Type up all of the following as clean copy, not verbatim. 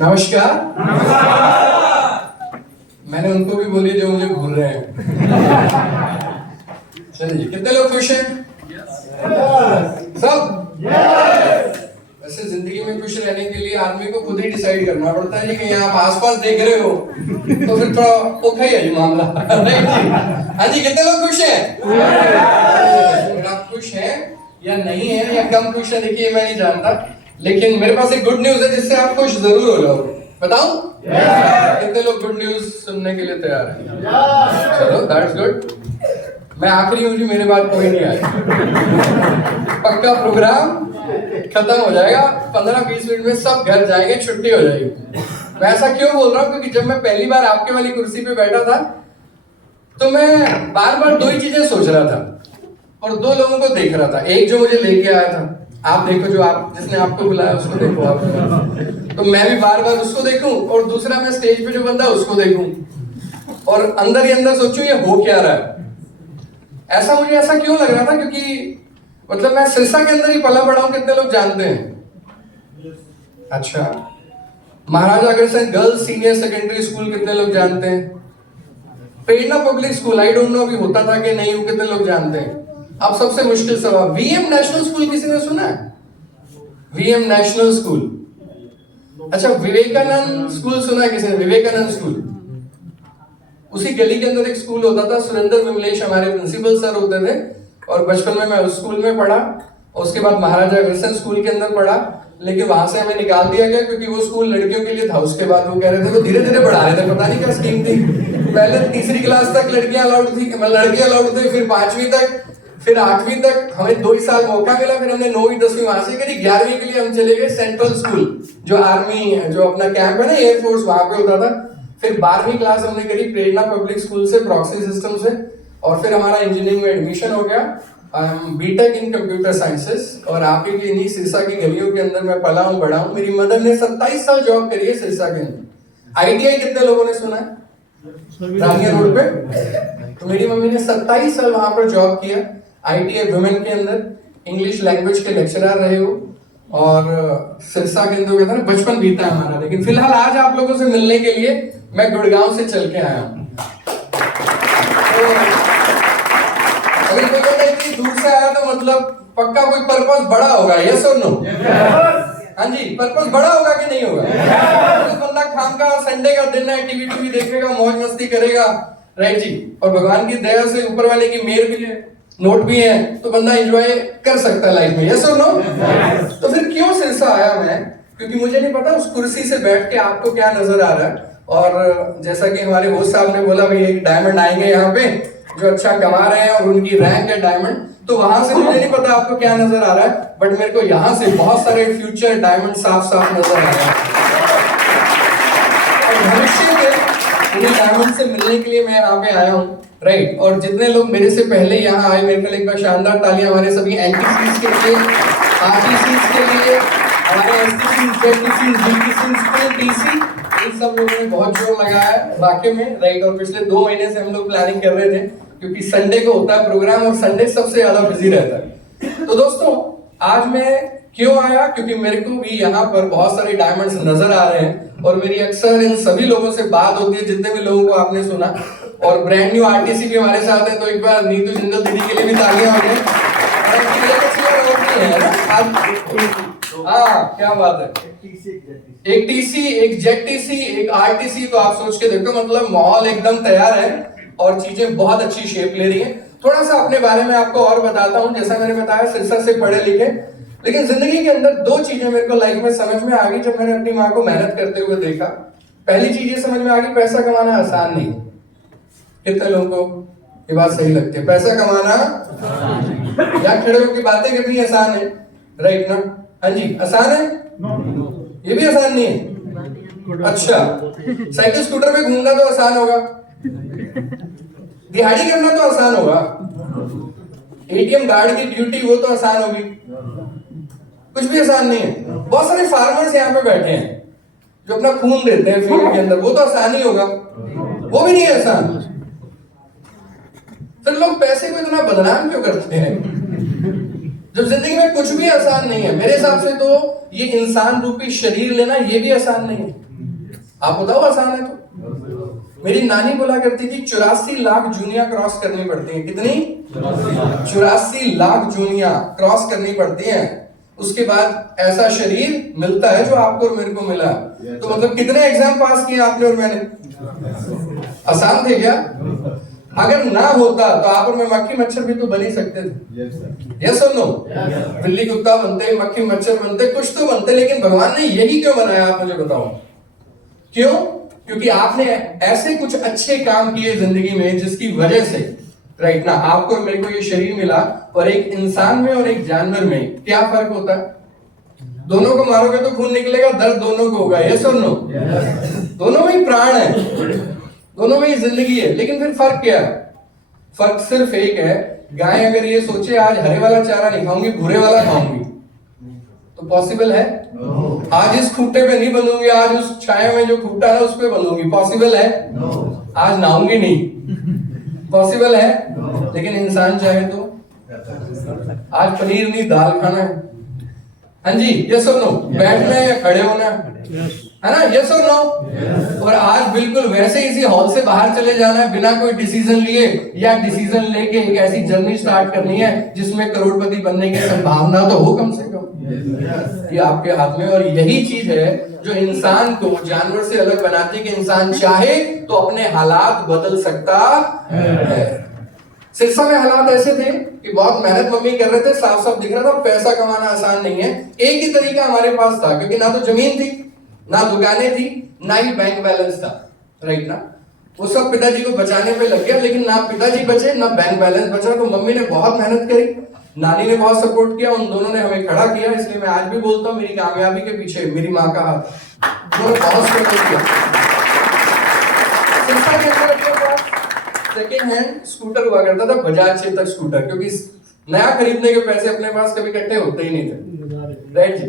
नमस्कार। मैंने उनको भी बोली जो मुझे भूल रहे हैं। चलिए, कितने लोग खुश हैं? सब? वैसे जिंदगी में खुश रहने के लिए आदमी को खुद ही डिसाइड करना पड़ता है कि आप आसपास देख रहे हो तो फिर थोड़ा ओखा ही है ये मामला। हाँ जी, कितने लोग खुश हैं? अगर आप खुश हैं या नहीं है या कम खुश है, देखिए मैं नहीं जानता, लेकिन मेरे पास एक गुड न्यूज है जिससे आप खुश जरूर हो जाओगे। बताऊं? कितने लोग गुड न्यूज सुनने के लिए तैयार हैं? चलो, दैट्स गुड। मैं आखिरी हूं जी, मेरे बाद कोई नहीं आएगा। पक्का प्रोग्राम खत्म हो जाएगा 15-20 मिनट में, सब घर जाएंगे, छुट्टी हो जाएगी। मैं ऐसा क्यों बोल रहा हूँ? क्योंकि जब मैं पहली बार आपके वाली कुर्सी पे बैठा था तो मैं बार बार दो ही चीजें सोच रहा था और दो लोगों को देख रहा था। एक जो मुझे लेके आया था, आप देखो, जो आप जिसने आपको बुलाया उसको देखो आप, तो मैं भी बार बार उसको देखूं, और दूसरा मैं स्टेज पे जो बंदा उसको देखूं और अंदर ही अंदर सोचूं ये हो क्या रहा है। मुझे ऐसा क्यों लग रहा था? क्योंकि मतलब मैं सिरसा के अंदर ही पला बड़ा हूं। कितने लोग जानते हैं? अच्छा, Maharaja Agrasen girls senior secondary school कितने लोग जानते हैं? Prerna public school, I don't know अभी होता था कि नहीं, कितने लोग जानते हैं? अब सबसे मुश्किल सवाल, वीएम नेशनल स्कूल किसी ने सुना है? VM national school. अच्छा, विवेकानंद स्कूल सुना है किसी ने? विवेकानंद स्कूल, उसी गली के अंदर एक स्कूल होता था। सुरेंद्र विमलेश हमारे प्रिंसिपल सर होते थे और बचपन में मैं उस स्कूल में पढ़ा और उसके बाद महाराजा अग्रसेन स्कूल के अंदर पढ़ा, लेकिन वहां से हमें निकाल दिया गया क्योंकि वो स्कूल लड़कियों के लिए था। उसके बाद वो कह रहे थे, वो धीरे धीरे बढ़ा रहे थे, पता नहीं क्या स्कीम थी। पहले तीसरी क्लास तक लड़कियां अलाउड थी, लड़के अलाउड थे, फिर 5वीं तक, फिर 8वीं तक। हमें 2 ही साल मौका मिला, फिर हमने 9वीं 10वीं वहां से करी। 11वीं के लिए हम चले गए सेंट्रल स्कूल, जो आर्मी, जो अपना कैंप है ना एयरफोर्स, वहां पे होता था। फिर 12वीं क्लास हमने करी प्रेरणा पब्लिक स्कूल से, प्रॉक्सी सिस्टम से, और फिर हमारा इंजीनियरिंग में एडमिशन हो गया, बीटेक इन कंप्यूटर साइंसेस। और आप ही की इन्हीं सिरसा की गलियों के अंदर मैं पला हूं, बड़ा हूं। मेरी मदर ने 27 साल जॉब करी है सिरसा के अंदर। आईटीआई कितने लोगों ने सुना है? रानिया रोड पे। तो मेरी मम्मी ने 27 साल वहां पर जॉब किया, आईटीआई वुमेन के अंदर, इंग्लिश लैंग्वेज के लेक्चरर रहे हो, और सिरसा के अंदर कहता है बचपन बीता है हमारा। लेकिन फिलहाल आज आप लोगों से मिलने के लिए मैं गुड़गांव से चल के आया हूं। तो अगर कोई कहता है इतनी दूर से आया तो मतलब पक्का कोई पर्पस बड़ा होगा, यस और नो? हाँ जी, पर्पस बड़ा होगा कि नहीं होगा? बंदा खाम का संडे का दिन है, टीवी देखेगा, मौज मस्ती करेगा, राइट जी, और भगवान की दया से ऊपर वाले की मेहर भी है, नोट भी है, तो बंदा एंजॉय कर सकता है लाइफ में, यस और नो? तो फिर क्यों सिरसा आया मैं? क्योंकि मुझे नहीं पता उस कुर्सी से बैठ के आपको क्या नजर आ रहा है। और जैसा कि हमारे होस्ट साहब ने बोला, भाई एक डायमंड आएंगे यहाँ पे जो अच्छा कमा रहे हैं और उनकी रैंक है डायमंड, तो वहां से मुझे नहीं पता आपको क्या नजर आ रहा है, बट मेरे को यहाँ से बहुत सारे फ्यूचर डायमंड साफ साफ नजर आ रहे हैं। और भविष्य में उन्हें डायमंड से मिलने के लिए मैं यहाँ पे आया हूँ, राइट। और जितने लोग मेरे से पहले यहाँ आए, मेरे को एक बार शानदार तालियां हमारे सभी एनटीसीज के लिए, आरटीसीज के लिए, हमारे एसटीसीज, जेटीसीज, बीटीसीज, पीसी, इन सब लोगों ने बहुत जोर लगाया है वाकई में, राइट। और पिछले 2 महीने से हम लोग प्लानिंग कर रहे थे, क्योंकि संडे को होता है प्रोग्राम और संडे सबसे ज्यादा बिजी रहता है। तो दोस्तों, आज मैं क्यों आया? क्योंकि मेरे को भी यहाँ पर बहुत सारे डायमंड्स नजर आ रहे हैं और मेरी अक्सर इन सभी लोगों से बात होती है, जितने भी लोगों को आपने सुना। और ब्रांड न्यू आरटीसी भी हमारे साथ है, तो एक बार नीतू जिंदल दीदी के लिए भी तालियां हो गई। हाँ, क्या बात है। एक टीसी, एक जेट टीसी, एक आरटीसी, तो आप सोच के देखो, मतलब माहौल एकदम तैयार है और चीजें बहुत अच्छी शेप ले रही हैं। थोड़ा सा अपने बारे में आपको और बताता हूं। जैसा मैंने बताया, सिरसा से पढ़े लिखे, लेकिन जिंदगी के अंदर 2 चीजें मेरे को लाइफ में समझ में आ गई जब मैंने अपनी माँ को मेहनत करते हुए देखा। पहली चीज ये समझ में आ गई, पैसा कमाना आसान नहीं। कितने लोगों को ये बात सही लगती है? पैसा कमाना या खड़े होकर बातें करनी आसान है, राइट ना? हाँ जी, आसान है? ये भी आसान नहीं है। अच्छा, साइकिल स्कूटर पे घूमना तो आसान होगा, दिहाड़ी करना तो आसान होगा, एटीएम गार्ड की ड्यूटी वो तो आसान होगी, कुछ भी आसान नहीं है। बहुत सारे फार्मर्स यहाँ पे बैठे हैं जो अपना खून देते हैं फील्ड के अंदर, वो तो आसान ही होगा, वो भी नहीं है आसान। फिर लोग पैसे को इतना बदनाम क्यों करते हैं जब जिंदगी में कुछ भी आसान नहीं है? मेरे हिसाब से तो ये इंसान रूपी शरीर लेना ये भी आसान नहीं है। आप बताओ आसान है तो? मेरी नानी बोला करती थी 84 लाख जूनिया क्रॉस करनी पड़ती हैं। कितनी? 84 लाख जूनिया क्रॉस करनी पड़ती हैं, उसके बाद ऐसा शरीर मिलता है जो आपको और मेरे को मिला। तो मतलब कितने एग्जाम पास किए आपने और मैंने? आसान थे क्या? अगर ना होता तो आप और मैं मक्खी मच्छर भी तो बन ही सकते थे। यस और नो? बिल्ली कुत्ता बनते, मक्खी मच्छर बनते, कुछ तो बनते, लेकिन भगवान ने यही क्यों बनाया आप मुझे बताओ? क्यों? क्योंकि आपने ऐसे कुछ अच्छे काम किए जिंदगी में जिसकी वजह से राइट ना आपको और मेरे को ये शरीर मिला। और एक इंसान में और एक जानवर में क्या फर्क होता है? दोनों को मारोगे तो खून निकलेगा, दर्द दोनों को होगा। यस और नो? दोनों में ही प्राण है, दोनों में ही जिंदगी है, लेकिन फिर फर्क क्या है? फर्क सिर्फ एक है, गाय अगर ये सोचे आज हरे वाला चारा नहीं खाऊंगी, भूरे वाला खाऊंगी, तो पॉसिबल है? आज इस खूंटे पे नहीं बनूंगी, आज उस छाया में जो खूंटा है उस पे बनूंगी, पॉसिबल है? आज नहाऊंगी नहीं, पॉसिबल है? लेकिन इंसान चाहे तो आज पनीर नहीं दाल खाना है। हाँ जी, यस और नो? बैठना है या खड़े होना है ना? यस और नो? और आज बिल्कुल वैसे इसी हॉल से बाहर चले जाना है बिना कोई डिसीजन लिए, या डिसीजन लेके एक ऐसी जर्नी स्टार्ट करनी है जिसमें करोड़पति बनने की संभावना तो हो कम से कम। ये आपके हाथ में, और यही चीज है जो इंसान को जानवर से अलग बनाती है कि इंसान चाहे तो अपने हालात बदल सकता है। सिरसा में हालात ऐसे थे कि बहुत मेहनत मम्मी कर रहे थे, साफ साफ दिख रहा था पैसा कमाना आसान नहीं है। एक ही तरीका हमारे पास था, क्योंकि ना तो जमीन थी, ना दुकानें थी, ना ही बैंक बैलेंस था, राइट ना? वो सब पिताजी को बचाने पे लग गया, लेकिन ना पिताजी बचे ना बैंक बैलेंस बचा। तो मम्मी ने बहुत मेहनत करी, नानी ने बहुत सपोर्ट किया, उन दोनों ने हमें खड़ा किया। इसलिए मैं आज भी बोलता हूँ मेरी कामयाबी के पीछे मेरी माँ का हाथ, उन्होंने बहुत सपोर्ट किया। सेकेंड हैंड स्कूटर हुआ करता था, बजाज चेतक स्कूटर, क्योंकि नया खरीदने के पैसे अपने पास कभी इकट्ठे होते ही नहीं थे, राइट जी?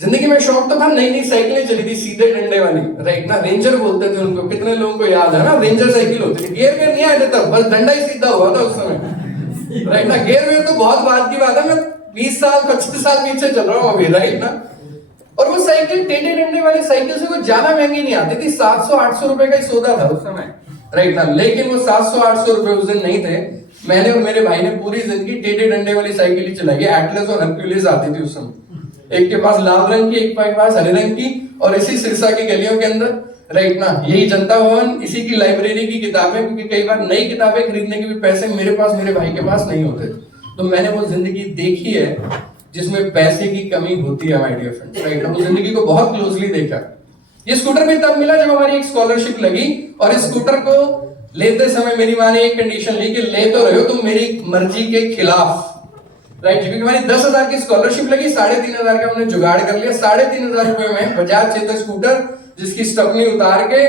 जिंदगी में शौक तो था, नई नई साइकिलें चली थी सीधे डंडे वाली, राइट ना? रेंजर बोलते थे उनको, कितने लोगों को याद है ना? रेंजर साइकिल होती थी, गियर वेयर नहीं आए थे तब, बस डंडा ही सीधा हुआ था उस समय, राइट ना? गियर वेयर तो बहुत बाद की बात है, मैं 20 साल 25 साल पीछे चल रहा हूँ अभी, राइट ना? और वो साइकिल टेढ़े डंडे वाली साइकिल से कोई ज्यादा महंगी नहीं आती थी, 700-800 रुपए का ही सौदा था उस समय, राइट ना? लेकिन वो 700-800 रुपए उस दिन नहीं थे। मैंने और मेरे भाई ने पूरी जिंदगी टेढ़े डंडे वाली साइकिल ही चलाई है। एटलस और हरक्यूलिस आती थी उस समय, एक के पास लाल रंग की, एक के पास हरे रंग की, और इसी सिरसा की गलियों के अंदर, राइट ना, यही जनता भवन, इसी की लाइब्रेरी की किताबें, क्योंकि कई बार नई किताबें खरीदने के भी पैसे मेरे पास मेरे भाई के पास नहीं होते थे। तो मैंने वो जिंदगी देखी है जिसमें पैसे की कमी होती है, माय डियर फ्रेंड्स, राइट? हम जिंदगी को बहुत क्लोजली देखा। ये स्कूटर भी तब मिला जब हमारी एक स्कॉलरशिप लगी, और इस स्कूटर को लेते समय मेरी माँ ने एक कंडीशन ली कि ले तो रहे हो तुम मेरी मर्जी के खिलाफ, राइट? क्योंकि हमारी 10,000 की स्कॉलरशिप लगी, 3,500 का हमने जुगाड़ कर लिया। 3,500 रुपए में बजाज चेतक स्कूटर, जिसकी स्टपनी उतार के,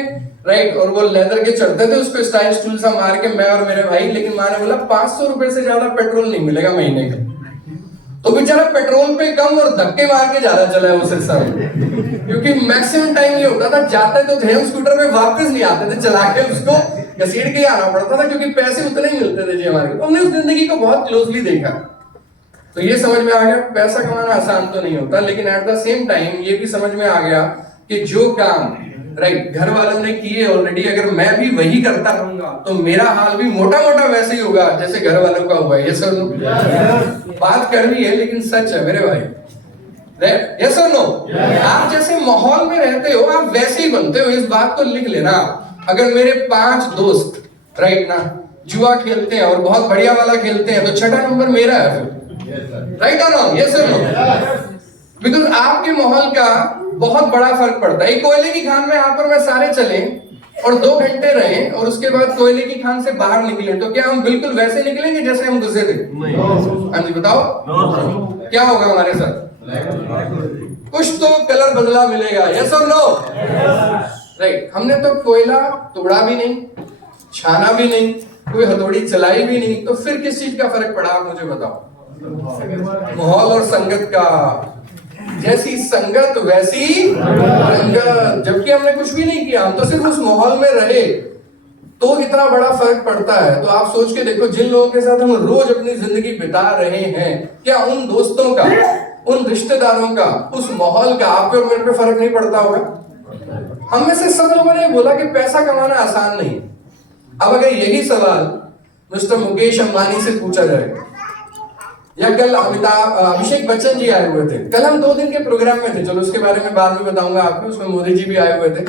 राइट, और वो लेदर के चढ़ते थे, उसको स्टाइल स्टूल सा मार के मैं और मेरे भाई। लेकिन माँ ने बोला 500 रुपए से ज्यादा पेट्रोल नहीं मिलेगा महीने का। तो बेचारा पेट्रोल पे कम और धक्के मार के ज्यादा चला है उस हिस्सा में, क्योंकि मैक्सिमम टाइम ये होता था जाते तो थे हम स्कूटर में, वापस नहीं आते थे, चला के उसको घसीट के आना पड़ता था, क्योंकि पैसे उतने ही मिलते थे जी हमारे। तो हमने उस जिंदगी को बहुत क्लोजली देखा, तो ये समझ में आ गया पैसा कमाना आसान तो नहीं होता, लेकिन एट द सेम टाइम ये भी समझ में आ गया कि जो काम, राइट, घर वालों ने किए ऑलरेडी, अगर मैं भी वही करता रहूंगा तो मेरा हाल भी मोटा मोटा वैसे ही होगा जैसे घर वालों का हुआ है। ये सर बात कड़वी है लेकिन सच है मेरे भाई, यस और नो? आप जैसे माहौल में रहते हो आप वैसे ही बनते हो, इस बात को लिख लेना। अगर मेरे 5 दोस्त, राइट ना, जुआ खेलते हैं और बहुत बढ़िया वाला खेलते हैं, तो 6ठा नंबर मेरा है फिर, राइट और नो? यस और नो? बिकॉज आपके माहौल का बहुत बड़ा फर्क पड़ता है। एक कोयले की खान में आप और मैं सारे चले और 2 घंटे रहे और उसके बाद कोयले की खान से बाहर निकले, तो क्या हम बिल्कुल वैसे निकलेंगे जैसे हम घुसे थे? हाँ जी बताओ, क्या होगा हमारे साथ? कुछ तो कलर बदला मिलेगा, यस और नो? राइट। हमने तो कोयला तोड़ा भी नहीं, छाना भी नहीं, कोई हथौड़ी चलाई भी नहीं, तो फिर किस चीज का फर्क पड़ा आप मुझे बताओ? माहौल और संगत का। जैसी संगत वैसी रंगत। जबकि हमने कुछ भी नहीं किया, हम तो सिर्फ उस माहौल में रहे, तो इतना बड़ा फर्क पड़ता है। तो आप सोच के देखो, जिन लोगों के साथ हम रोज अपनी जिंदगी बिता रहे हैं, क्या उन दोस्तों का, उन रिश्तेदारों का, उस माहौल का आप पे और मेरे पे फर्क नहीं पड़ता होगा? हम में से सब लोगों ने बोला कि पैसा कमाना आसान नहीं है। अब अगर यही सवाल मिस्टर मुकेश अंबानी से पूछा जाए, या कल अभिषेक बच्चन जी आए हुए थे, कल हम 2 दिन के प्रोग्राम में थे, चलो उसके बारे में बाद में बताऊंगा आपको, उसमें मोदी जी भी आए हुए थे,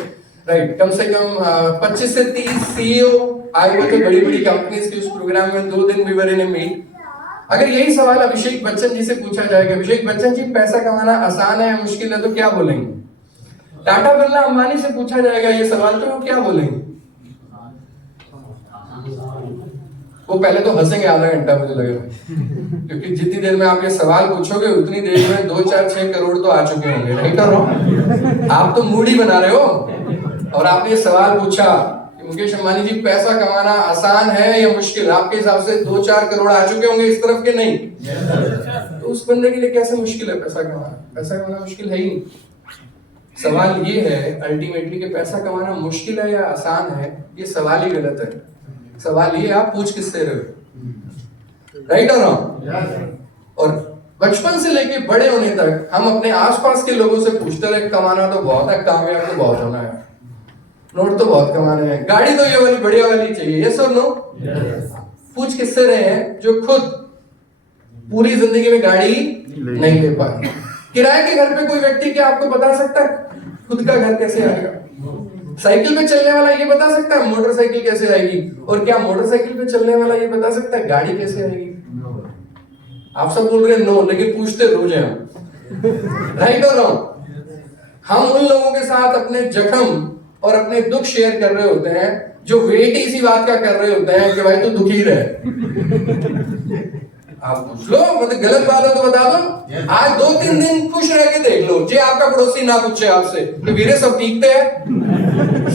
राइट। कम से कम 25 से 30 सीईओ आए हुए थे बड़ी बड़ी कंपनीज के उस प्रोग्राम में। 2 दिन we were in A meet. अगर यही सवाल अभिषेक बच्चन जी से पूछा जाएगा, अभिषेक बच्चन जी पैसा कमाना आसान है या मुश्किल है, तो क्या बोलेंगे? टाटा बिरला अंबानी से पूछा जाएगा ये सवाल, तो वो क्या बोलेंगे? वो पहले तो हंसेंगे आधा घंटा, मुझे लग रहा है, क्योंकि जितनी देर में आप ये सवाल पूछोगे उतनी देर में 2, 4, 6 करोड़ तो आ चुके होंगे, नहीं कर रहा। आप तो मूड ही बना रहे हो, और आपने ये सवाल पूछा कि मुकेश अंबानी जी पैसा कमाना आसान है या मुश्किल, आपके हिसाब से 2, 4 करोड़ आ चुके होंगे इस तरफ के, नहीं? तो उस बंदे के लिए कैसे मुश्किल है पैसा कमाना? पैसा कमाना मुश्किल है ही नहीं। सवाल ये है अल्टीमेटली कि पैसा कमाना मुश्किल है या आसान है, ये सवाल ही गलत है। सवाल ये आप पूछ किससे रहे हो, राइट और रॉन्ग? और बचपन से लेके बड़े होने तक हम अपने आसपास के लोगों से पूछते रहे, कमाना तो बहुत है, कामयाब तो बहुत होना है, नोट तो बहुत कमाने हैं, गाड़ी तो ये वाली बढ़िया वाली चाहिए, यस और नो? पूछ किससे रहे हैं जो खुद पूरी जिंदगी में गाड़ी नहीं ले पाए? किराए के घर पे कोई व्यक्ति क्या आपको बता सकता है खुद का घर कैसे आएगा? साइकिल पे चलने वाला ये बता सकता है मोटरसाइकिल कैसे आएगी? और क्या मोटरसाइकिल पे चलने वाला ये बता सकता है गाड़ी कैसे आएगी? आप सब बोल रहे हैं नो, लेकिन पूछते रोज हैं हम, राइट और रॉन्ग? हम उन लोगों के साथ अपने जख्म और अपने दुख शेयर कर रहे होते हैं जो वेट इसी बात का कर रहे होते हैं कि भाई तू दुखी रहे। आप पूछ लो, मतलब गलत बात है तो बता दो। आज 2-3 दिन खुश रह के देख लो, जे आपका पड़ोसी ना पूछे आपसे कि वीरे सब ठीक थे,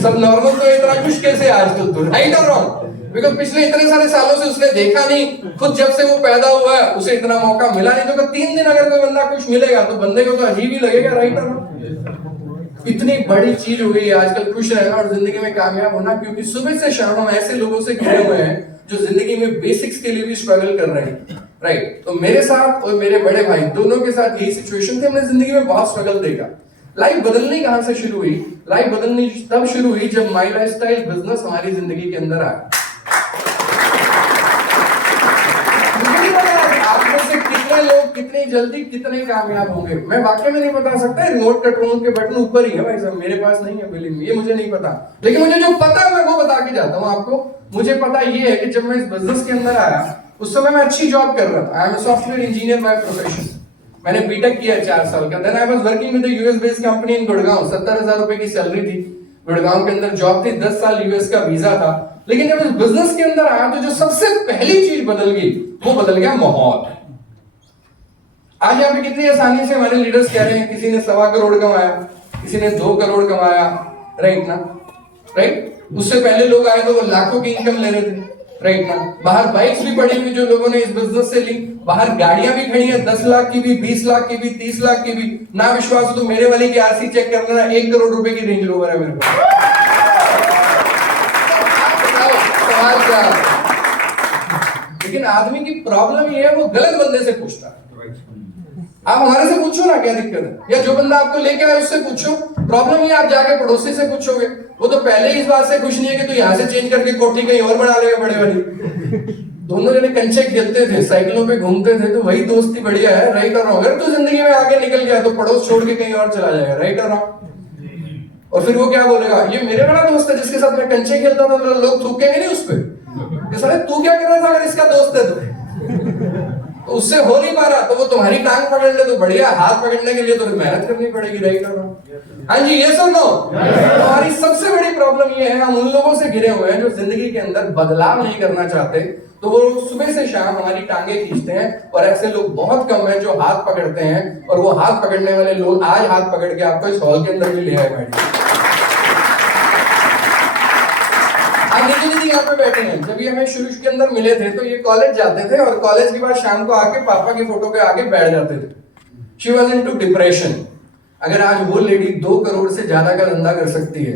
सब नॉर्मल, तो इतना खुश कैसे आज तू, राइट और रॉन्ग? बिकॉज़ पिछले इतने सारे सालों से उसने देखा नहीं, खुद जब से वो पैदा हुआ है उसे इतना मौका मिला नहीं, तो 3 दिन अगर कोई बंदा खुश मिलेगा तो बंदे को तो अजीब ही लगेगा, राइट और रॉन्ग? इतनी बड़ी चीज हो गई है आजकल खुश रहना और जिंदगी में कामयाब होना, क्योंकि सुबह से शाम हम ऐसे लोगों से घिरे हुए हैं जो जिंदगी में बेसिक्स के लिए भी स्ट्रगल कर रहे हैं, राइट? तो मेरे साथ और मेरे बड़े भाई दोनों के साथ यही सिचुएशन थी। हमने जिंदगी में बहुत स्ट्रगल देखा। लाइफ बदलनी कहां से शुरू हुई? लाइफ बदलनी तब शुरू हुई जब माई लाइफस्टाइल बिजनेस हमारी जिंदगी के अंदर आया। आप में से कितने लोग कितनी जल्दी कितने कामयाब होंगे मैं वाकई में नहीं बता सकता। रिमोट कंट्रोल के बटन ऊपर ही है भाई साहब, मेरे पास नहीं है बिलिंग, ये मुझे नहीं पता, लेकिन मुझे जो पता है मैं वो बता के जाता हूँ आपको। मुझे पता ये है कि जब मैं इस बिजनेस के अंदर आया उस समय मैं अच्छी जॉब कर रहा था। I am a software engineer by profession. मैंने बीटेक किया 4 साल का। Then I was working with a US based company in Gurgaon. 70,000 रुपए की सैलरी थी, गुड़गांव के अंदर जॉब थी, 10 साल यूएस का वीजा था। लेकिन जब इस बिजनेस के अंदर आया तो जो सबसे पहली चीज बदल गई वो बदल गया माहौल। आज यहाँ पे कितनी आसानी से हमारे लीडर्स कह रहे हैं, किसी ने 1.25 करोड़ कमाया, किसी ने 2 करोड़ कमाया, राइट ना? राइट? उससे पहले लोग आए तो वो लाखों की इनकम ले रहे थे, राइट ना? बाहर बाइक्स भी पड़ी हुई जो लोगों ने इस बिजनेस से ली, बाहर गाड़ियां भी खड़ी हैं, 10 लाख की भी, 20 लाख की भी, 30 लाख की भी। ना विश्वास हो तो मेरे वाली की आरसी चेक कर लेना, 1 करोड़ रुपए की रेंज रोवर है मेरे पास। सवाल क्या? लेकिन आदमी की प्रॉब्लम ये है वो गलत बंदे से पूछता है। आप हमारे से पूछो ना क्या दिक्कत है, या जो बंदा आपको लेके आया उससे पूछो। प्रॉब्लम ये आप जाके पड़ोसी से पूछोगे, वो तो पहले ही इस बात से खुश नहीं है कि तू यहाँ से चेंज करके कोठी कहीं और बना लेगा बड़े वाली। दोनों जने कंचे खेलते थे, साइकिलों पे घूमते थे, तो वही दोस्ती बढ़िया है, राइट और रॉन्ग? अगर तू जिंदगी में आगे निकल गया तो पड़ोस छोड़ के कहीं और चला जाएगा, राइट और रॉन्ग? और फिर वो क्या बोलेगा, ये मेरे वाला दोस्त है जिसके साथ मैं कंचे खेलता था, तो लोग थूकेंगे नहीं उस पर, साले तू क्या कर रहा था अगर इसका दोस्त है तो उससे हो नहीं पा रहा, तो वो तुम्हारी टांग पकड़ ले तो बढ़िया, हाथ पकड़ने के लिए तो मेहनत करनी पड़ेगी, राइट और रॉन्ग? हाँ जी, ये सुनो। हमारी सबसे बड़ी प्रॉब्लम ये है, हम उन लोगों से घिरे हुए हैं जो जिंदगी के अंदर बदलाव नहीं करना चाहते, तो वो सुबह से शाम हमारी टांगे खींचते हैं। और ऐसे लोग बहुत कम हैं जो हाथ पकड़ते हैं, और वो हाथ पकड़ने वाले लोग आज हाथ पकड़ के आपको इस हॉल के अंदर भी ले आए बैठे। यहाँ पे बैठे हैं। जब ये हमें शुरू के अंदर मिले थे तो ये कॉलेज जाते थे और कॉलेज के बाद शाम को आके पापा की फोटो के आगे बैठ जाते थे। She was into depression. अगर आज वो लेडी 2 करोड़ से ज्यादा का धंधा कर सकती है,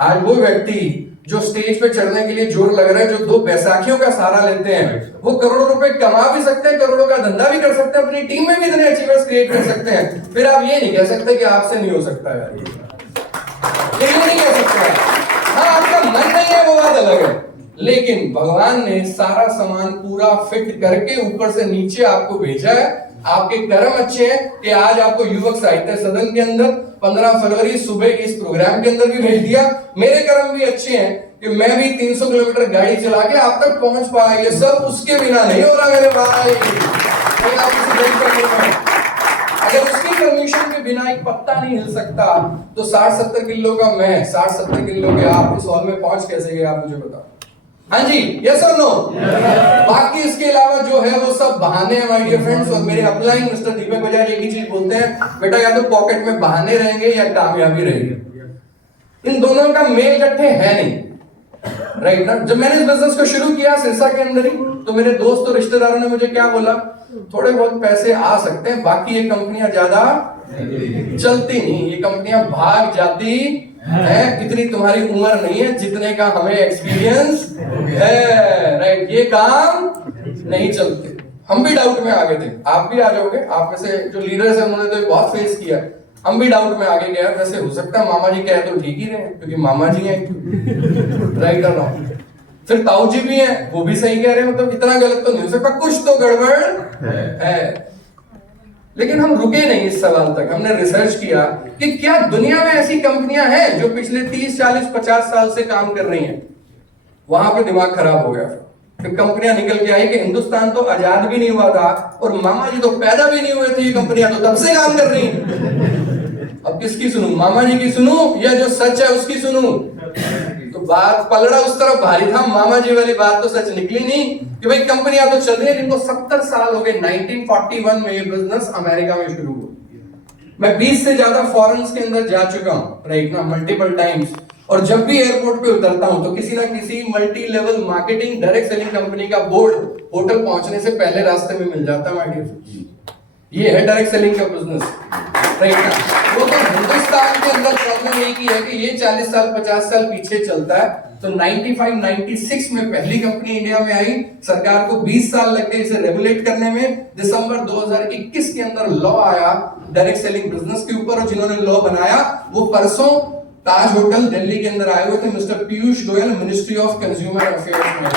आज वो व्यक्ति जो स्टेज पे चढ़ने के लिए जोर लग रहा है, जो 2 बैसाखियों का सहारा लेते हैं, वो करोड़ों रुपए कमा भी सकते हैं, करोड़ों का धंधा भी कर सकते हैं, अपनी टीम में भी इतने अचीवर्स क्रिएट कर सकते हैं। फिर आप ये नहीं कह सकते कि आपसे नहीं हो सकता यार। ये नहीं कह सकते। हाँ, आपका मन नहीं है वो बात अलग है, लेकिन भगवान ने सारा सामान पूरा फिट करके ऊपर से नीचे आपको भेजा है। आपके कर्म अच्छे हैं कि आज आपको युवक साहित्य सदन के अंदर 15 फरवरी सुबह इस प्रोग्राम के अंदर भी भेज दिया। मेरे कर्म भी अच्छे हैं कि मैं भी 300 किलोमीटर गाड़ी चला के आप तक पहुंच पाया। ये सब उसके बिना नहीं हो रहा मेरे भाई। अगर उसकी परमिशन के बिना एक पत्ता नहीं हिल सकता, तो 60-70 किलो का मैं, 60-70 किलो के आप इस हॉल में पहुंच कैसे गए, आप मुझे बताओ। हाँ जी, यस और नो? बाकी इसके अलावा जो है वो सब बहाने हैं माय डियर फ्रेंड्स। और मेरे अपलाइन मिस्टर दीपक बजाज एक ही चीज बोलते हैं, बेटा या तो पॉकेट में बहाने रहेंगे या कामयाबी रहेगी। इन दोनों का मेल गट्ठे है नहीं, राइट ना? जब मैंने इस बिजनेस को शुरू किया सिरसा के अंदर ही, तो मेरे दोस्त और रिश्तेदारों ने मुझे क्या बोला, थोड़े बहुत पैसे आ सकते हैं, बाकी ये कंपनियां ज्यादा चलती नहीं, ये कंपनियां भाग जाती है, इतनी तुम्हारी उम्र नहीं है जितने का हमें एक्सपीरियंस है, राइट? ये काम नहीं चलते। हम भी डाउट में आ गए थे, आप भी आ जाओगे, आप में से जो लीडर्स हैं उन्होंने तो बहुत फेस किया। हम भी डाउट में आगे गया, वैसे हो सकता है मामा जी कहे तो ठीक ही रहे, क्योंकि मामा जी हैं, राइट और रॉन्ग। फिर ताऊ जी भी हैं, वो भी सही कह रहे हैं, मतलब इतना गलत तो नहीं हो सकता, कुछ तो गड़बड़ है। लेकिन हम रुके नहीं इस सवाल तक, हमने रिसर्च किया कि क्या दुनिया में ऐसी कंपनियां हैं जो पिछले 30, 40, 50 साल से काम कर रही हैं। वहां पे दिमाग खराब हो गया। फिर कंपनियां निकल के आई कि हिंदुस्तान तो आजाद भी नहीं हुआ था और मामा जी तो पैदा भी नहीं हुए थे, ये कंपनियां तो तब से काम कर रही हैं। अब किसकी सुनूं, मामा जी की सुनूं या जो सच है उसकी सुनूं? तो बात पलड़ा उस तरफ भारी था, मामा जी वाली बात तो सच निकली नहीं कि भाई कंपनियां तो चल रही है, जिनको 70 साल हो गए। 1941 में ये बिजनेस अमेरिका में शुरू हुआ। मैं 20 से ज्यादा फॉरेन्स के अंदर जा चुका हूं, राइट ना, मल्टीपल टाइम्स। और जब भी एयरपोर्ट पे उतरता हूं तो किसी ना किसी multi level marketing direct selling company का बोर्ड होटल पहुंचने से पहले रास्ते में मिल जाता है। ये है डायरेक्ट सेलिंग का बिजनेस, राइट ना। वो तो हिंदुस्तान के अंदर प्रॉब्लम एक ही है कि ये 40 साल 50 साल पीछे चलता है। तो 95-96 में पहली कंपनी इंडिया में आई, सरकार को 20 साल लग गए इसे रेगुलेट करने में। दिसंबर 2021 के अंदर लॉ आया डायरेक्ट सेलिंग बिजनेस के ऊपर, और जिन्होंने लॉ बनाया वो परसों ताज होटल दिल्ली के अंदर आए हुए थे, mister Piyush Goyal, ministry of consumer affairs में,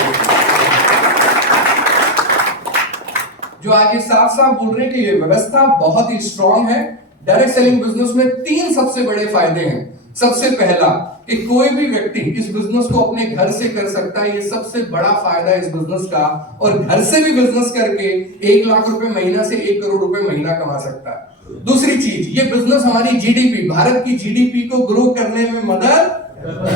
जो आज ये साफ साफ बोल रहे हैं कि ये व्यवस्था बहुत ही स्ट्रांग है। डायरेक्ट सेलिंग बिजनेस में 3 सबसे बड़े फायदे हैं। सबसे पहला कि कोई भी व्यक्ति इस बिजनेस को अपने घर से कर सकता है, ये सबसे बड़ा फायदा है इस बिजनेस का। और घर से भी बिजनेस करके 1 लाख रुपए महीना से 1 करोड़ रुपए महीना कमा सकता है। दूसरी चीज, ये बिजनेस हमारी जीडीपी, भारत की जीडीपी को ग्रो करने में मदद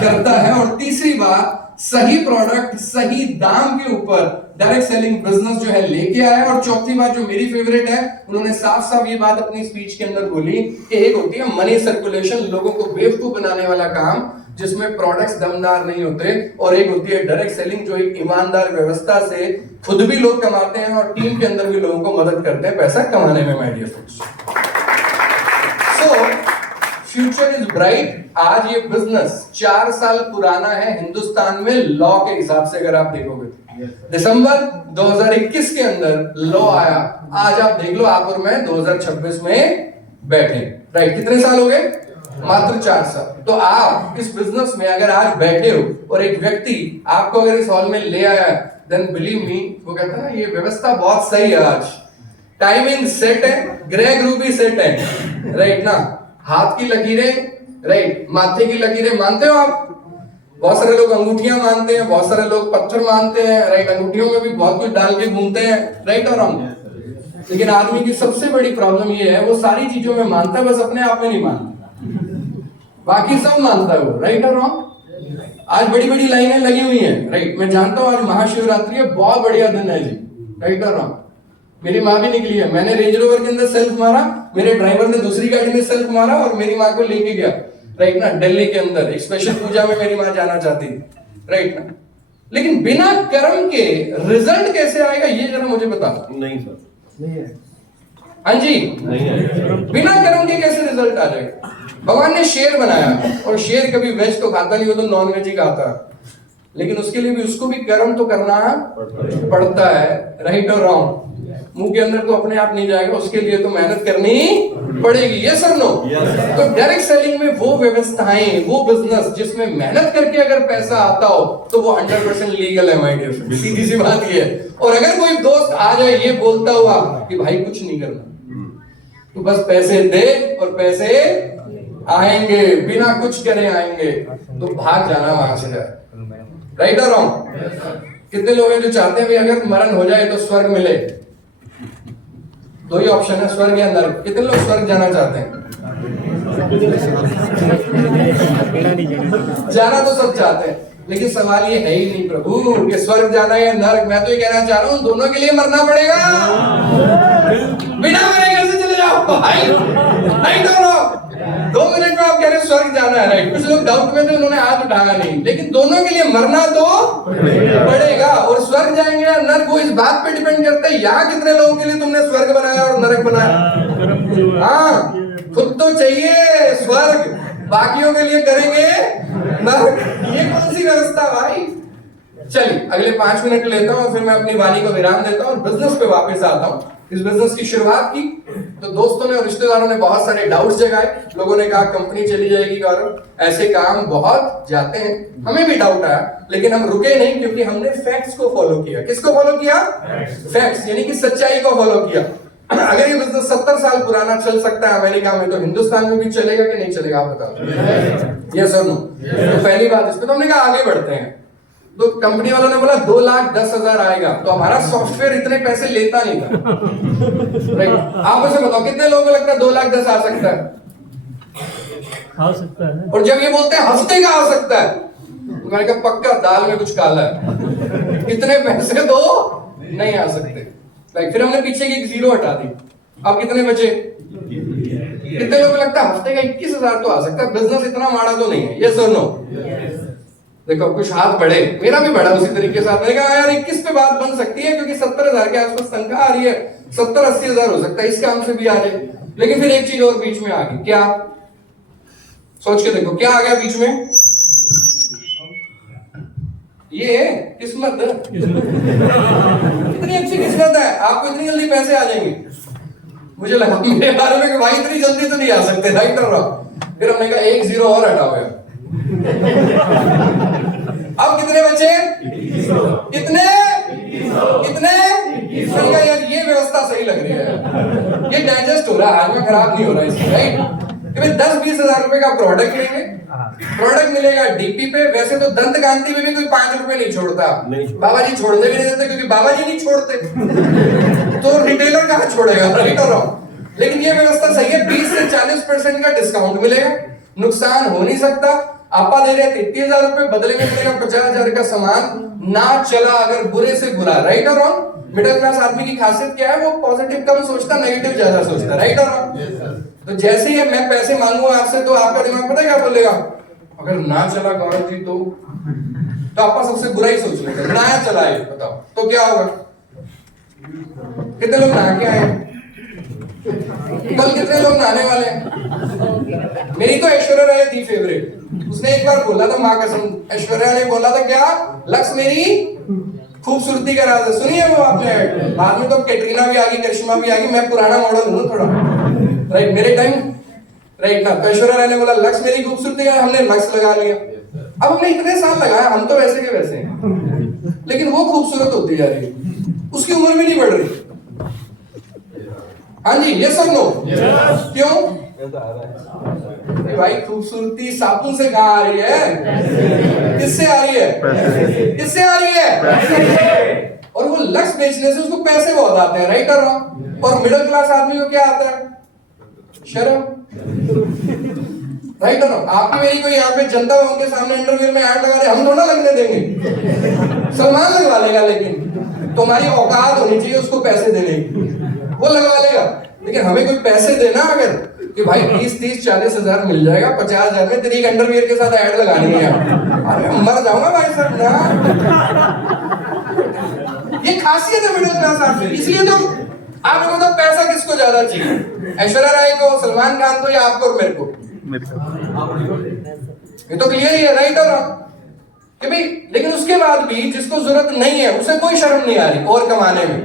करता है। और तीसरी बात, सही प्रोडक्ट सही दाम के ऊपर डायरेक्ट सेलिंग बिजनेस जो है लेके आया। और चौथी बात जो मेरी फेवरेट है, उन्होंने साफ साफ ये बात अपनी स्पीच के अंदर बोली कि एक होती है मनी सर्कुलेशन, लोगों को बेवकूफ बनाने वाला काम जिसमें प्रोडक्ट्स दमदार नहीं होते, और एक होती है डायरेक्ट सेलिंग जो एक ईमानदार व्यवस्था से खुद भी लोग कमाते हैं और टीम के अंदर भी लोगों को मदद करते हैं पैसा कमाने में, my dear friends. So future is bright. आज ये बिजनेस 4 साल पुराना है हिंदुस्तान में लॉ के हिसाब से, अगर आप देखोगे दिसंबर 2021 के अंदर लॉ आया। आज आप देख लो, आप और मैं 2026 में बैठे, राइट? कितने साल हो गए? मात्र 4 साल। तो आप इस बिजनेस में अगर आज बैठे हो और एक व्यक्ति आपको अगर इस हॉल में ले आया है, देन बिलीव मी, वो कहता है ना ये व्यवस्था बहुत सही है। आज टाइमिंग सेट है, ग्रह ग्रुप भी सेट है, राइट ना। हाथ की लकीरें, राइट, माथे की लकीरें मानते हो आप? बहुत सारे लोग अंगूठियां मानते हैं, बहुत सारे लोग पत्थर मानते हैं, राइट। अंगूठियों में भी बहुत कुछ डाल के घूमते हैं, राइट और रॉन्ग। लेकिन आदमी की सबसे बड़ी प्रॉब्लम ये है, वो सारी चीजों में मानता है, बस अपने आप में नहीं मानता, बाकी सब मानता है वो, राइट और रॉन्ग। आज बड़ी बड़ी लाइनें लगी हुई हैं, राइट। मैं जानता हूं आज महाशिवरात्रि है, बहुत बढ़िया दिन है जी, राइट और रॉन्ग। मेरी माँ भी निकली है, मैंने रेंज रोवर के अंदर सेल्फ मारा, मेरे ड्राइवर ने दूसरी गाड़ी में सेल्फ मारा और मेरी माँ को लेके गया, राइट ना, दिल्ली के अंदर एक स्पेशल पूजा में मेरी माँ जाना चाहती थी, राइट ना। लेकिन बिना कर्म के रिजल्ट कैसे आएगा, ये जरा मुझे बता। नहीं सर, नहीं है। हाँ जी, नहीं है। बिना कर्म के कैसे रिजल्ट आ जाएगा? भगवान ने शेर बनाया, और शेर कभी वेज तो खाता नहीं, वो तो नॉन वेज ही खाता है, लेकिन उसके लिए भी उसको भी कर्म तो करना पड़ता है, राइट और रॉन्ग। मुंह के अंदर तो अपने आप नहीं जाएगा, उसके लिए तो मेहनत करनी पड़ेगी। ये सर नो। तो डायरेक्ट सेलिंग में वो व्यवस्थाएं, वो बिजनेस जिसमें मेहनत करके अगर पैसा आता हो तो वो 100% लीगल है माय डियर फ्रेंड। सीधी सी बात ये है। और अगर कोई दोस्त आ जाए ये बोलता हुआ कि भाई कुछ नहीं करना, तो बस पैसे दे और पैसे आएंगे, बिना कुछ करे आएंगे, तो भाग जाना वहां से। राइट और रॉन्ग? कितने लोग हैं जो चाहते हैं भाई अगर मरण हो जाए तो स्वर्ग मिले? दो ही ऑप्शन है, स्वर्ग या नरक। कितने लोग स्वर्ग जाना चाहते हैं? जाना तो सब चाहते हैं, लेकिन सवाल ये है ही नहीं प्रभु कि स्वर्ग जाना है या नरक। मैं तो ये कहना चाह रहा हूं दोनों के लिए मरना पड़ेगा। बिना मरे घर से चले जाओ भाई। राइट और रॉन्ग? 2 मिनट में आप कह रहे हैं स्वर्ग जाना है, राइट? कुछ लोग डाउट में थे, उन्होंने हाथ उठाया नहीं, लेकिन दोनों के लिए मरना तो पड़ेगा। और स्वर्ग जाएंगे या नरक, वो इस बात पे डिपेंड करता है यहाँ कितने लोगों के लिए तुमने स्वर्ग बनाया और नरक बनाया। हाँ, खुद तो चाहिए स्वर्ग, बाकियों के लिए करेंगे नरक। ये कौन सी व्यवस्था भाई? चलिए अगले 5 मिनट लेता हूँ, फिर मैं अपनी वाणी को विराम देता हूँ और बिजनेस पे वापस आता हूँ। इस बिजनेस की शुरुआत की तो दोस्तों ने और रिश्तेदारों ने बहुत सारे डाउट्स जगाए। लोगों ने कहा कंपनी चली जाएगी गौरव, ऐसे काम बहुत जाते हैं। हमें भी डाउट आया, लेकिन हम रुके नहीं, क्योंकि हमने फैक्ट्स को फॉलो किया। किसको फॉलो किया? फैक्ट्स, यानी कि सच्चाई को फॉलो किया। अगर ये बिजनेस 70 साल पुराना चल सकता है अमेरिका में, तो हिंदुस्तान में भी चलेगा कि नहीं चलेगा? आप बताओ। यस और नो? तो पहली बात इस पे तो हमने कहा आगे बढ़ते हैं। तो कंपनी वालों ने बोला 2,10,000 आएगा, तो हमारा सॉफ्टवेयर इतने पैसे लेता नहीं था। राइट? आप मुझे बताओ कितने लोगों को लगता है 2,10,000 आ सकता है? आ सकता है। और जब ये बोलते हैं हफ्ते का आ सकता है, तो मैंने कहा पक्का दाल में कुछ काला है, इतने पैसे तो नहीं आ सकते। लाइक फिर हमने पीछे की एक जीरो हटा दी। अब कितने बचे? कितने लोगों को लगता है हफ्ते का 21,000 तो आ सकता है? बिजनेस इतना माड़ा तो नहीं है। यस और नो? देखो कुछ हाथ बढ़े, मेरा भी बढ़ा उसी तरीके से। मैंने कहा यार 21 पे बात बन सकती है, क्योंकि 70,000 के आसपास तनख्वाह आ रही है, 70-80,000 हो सकता है इस काम से भी आ जाए। लेकिन फिर एक चीज और बीच में आ गई। क्या? सोच के देखो क्या आ गया बीच में। ये किस्मत। इतनी अच्छी किस्मत है, आपको इतनी जल्दी पैसे आ जाएंगे। मुझे लगा मेरे बारे में कि भाई इतनी जल्दी तो नहीं आ सकते। राइट और रॉन्ग? फिर हमने कहा एक जीरो और हटाओ यार। अब कितने बचे? कितने? कितने? यार ये व्यवस्था सही लग रही है, ये डाइजेस्ट हो रहा है, आज में खराब नहीं हो रहा इससे। राइट? 10-20,000 रुपए का प्रोडक्ट लेंगे, प्रोडक्ट मिलेगा डीपी पे। वैसे तो दंत कांति में भी कोई 5 रुपए नहीं छोड़ता, बाबा जी छोड़ने भी नहीं देते, क्योंकि बाबा जी नहीं छोड़ते। तो रिटेलर कहाँ छोड़ेगा? राइट और रॉन्ग? लेकिन ये व्यवस्था सही है, 20 से 40% का डिस्काउंट मिलेगा, नुकसान हो नहीं सकता। आपा दे रहे 33,000 रुपए, बदले में मिलेगा 50,000 का सामान। ना चला अगर बुरे से बुरा। राइट और रॉन्ग? मिडिल क्लास आदमी की खासियत क्या है? वो पॉजिटिव कम सोचता, नेगेटिव ज्यादा सोचता। राइट और रॉन्ग? तो जैसे ही मैं पैसे मांगूंगा आपसे, तो आपका दिमाग पता है क्या बोलेगा? अगर ना चला गौरव जी तो आपका सबसे बुरा ही सोच लेगा। नया चला है, बताओ तो क्या होगा? कितने लोग नहा के आए? कल कितने लोग नहाने वाले हैं? मेरी तो ऐश्वर्या राय थी फेवरेट। उसने एक बार बोला था, माँ कसम, ऐश्वर्या ने बोला था क्या? लक्ष्य मेरी खूबसूरती का राज है। सुनिए वो आपने। बाद में तो कैटरीना भी आ गई, करिश्मा भी आ गई। मैं पुराना मॉडल हूँ थोड़ा। राइट? मेरे टाइम राइट ना, तो ऐश्वर्या राय ने बोला लक्ष्य मेरी खूबसूरती का, हमने लक्ष्य लगा लिया। अब हमने इतने साल लगाया, हम तो वैसे के वैसे हैं, लेकिन वो खूबसूरत होती जा रही है, उसकी उम्र भी नहीं बढ़ रही। हाँ जी, ये सब नो? क्यों? भाई खूबसूरती साबुन से कहाँ आ रही है? किससे आ रही है? किससे आ रही है? और वो लक्ष्य बेचने से उसको पैसे बहुत आते हैं। राइट और रॉन्ग? और मिडिल क्लास आदमी को क्या आता है? शर्म। राइट और रॉन्ग? आपकी मेरी कोई यहाँ पे जनता उनके सामने इंटरव्यू में ऐड लगा दे, हम थोड़ा लगने देंगे। सलमान लगवा लेगा, लेकिन तुम्हारी औकात होनी चाहिए उसको पैसे देने की, वो लगवा लेगा। लेकिन हमें कोई पैसे देना अगर कि भाई 20-30-40,000 मिल जाएगा, 50,000 में तेरी अंडरवियर के साथ ऐड लगानी है, अरे मर जाऊंगा भाई साहब ना। ये खासियत है मिडिल क्लास आदमी। इसलिए तो आप लोगों को पैसा किसको ज्यादा चाहिए? ऐश्वर्या राय को, सलमान खान को, या आपको और मेरे को? ये तो क्लियर ही है। राइट और रॉन्ग? कि भाई लेकिन उसके बाद भी जिसको जरूरत नहीं है उसे कोई शर्म नहीं आ रही और कमाने में,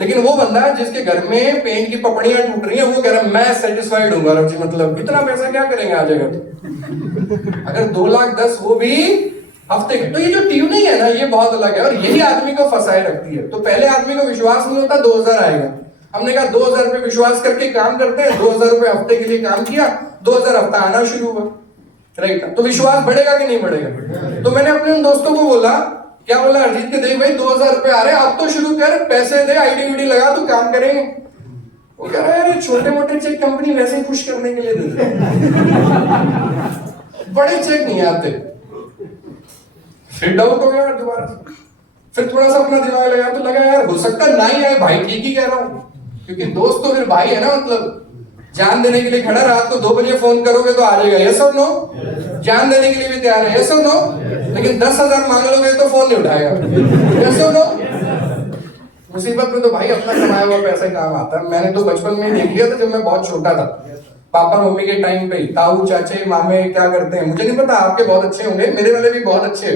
लेकिन वो बंदा जिसके घर में पेंट की पपड़ियां टूट रही है, वो कह रहा है मैं सेटिस्फाइड हूँ गौरव जी, मतलब इतना पैसा क्या करेंगे आ जाएगा तो। अगर 2,10,000 वो भी हफ्ते के, तो ये जो ट्यूनिंग है ना, ये बहुत अलग है और यही आदमी को फंसाए रखती है। तो पहले आदमी को विश्वास नहीं होता 2,000 आएगा, हमने कहा 2,000 रुपए विश्वास करके काम करते हैं, 2,000 रुपए हफ्ते के लिए काम किया, 2,000 हफ्ता आना शुरू हुआ, राइट। तो विश्वास बढ़ेगा कि नहीं बढ़ेगा? तो मैंने अपने उन दोस्तों को बोला, क्या बोला अरिजीत के, देख भाई 2,000 रुपए आ रहे हैं, अब तो शुरू कर, पैसे दे, आईडी वीडी लगा, तो काम करेंगे। वो कह रहा है छोटे मोटे चेक कंपनी वैसे ही खुश करने के लिए देते बड़े चेक नहीं आते। फिर डाउट हो गया दोबारा, फिर थोड़ा सा अपना दिमाग लगा, तो लगा यार हो सकता है ना ही आए, भाई ठीक ही कह रहा हूं, क्योंकि दोस्त तो फिर भाई है ना, मतलब जान देने के लिए खड़ा, रात को 2 बजे फोन करोगे तो आ जाएगा, यस और नो? जान देने के लिए भी तैयार है, यस और नो? लेकिन 10,000 मांग लोगे तो फोन नहीं उठाएगा, यस और नो? मुसीबत में तो भाई अपना कमाया हुआ पैसा ही काम आता है। मैंने तो बचपन में देख लिया था, जब मैं बहुत छोटा था, पापा मम्मी के टाइम पे ताऊ चाचे मामे क्या करते हैं मुझे नहीं पता, आपके बहुत अच्छे होंगे, मेरे वाले भी बहुत अच्छे,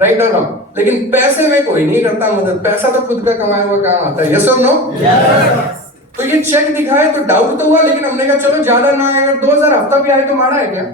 राइट और रॉन्ग, लेकिन पैसे में कोई नहीं करता मदद, पैसा तो खुद का कमाया हुआ काम आता है, यस और नो? तो ये चेक दिखाए तो डाउट तो हुआ, लेकिन हमने कहा चलो ज्यादा ना आए, अगर 2,000 हफ्ता भी आए तो माड़ा है क्या?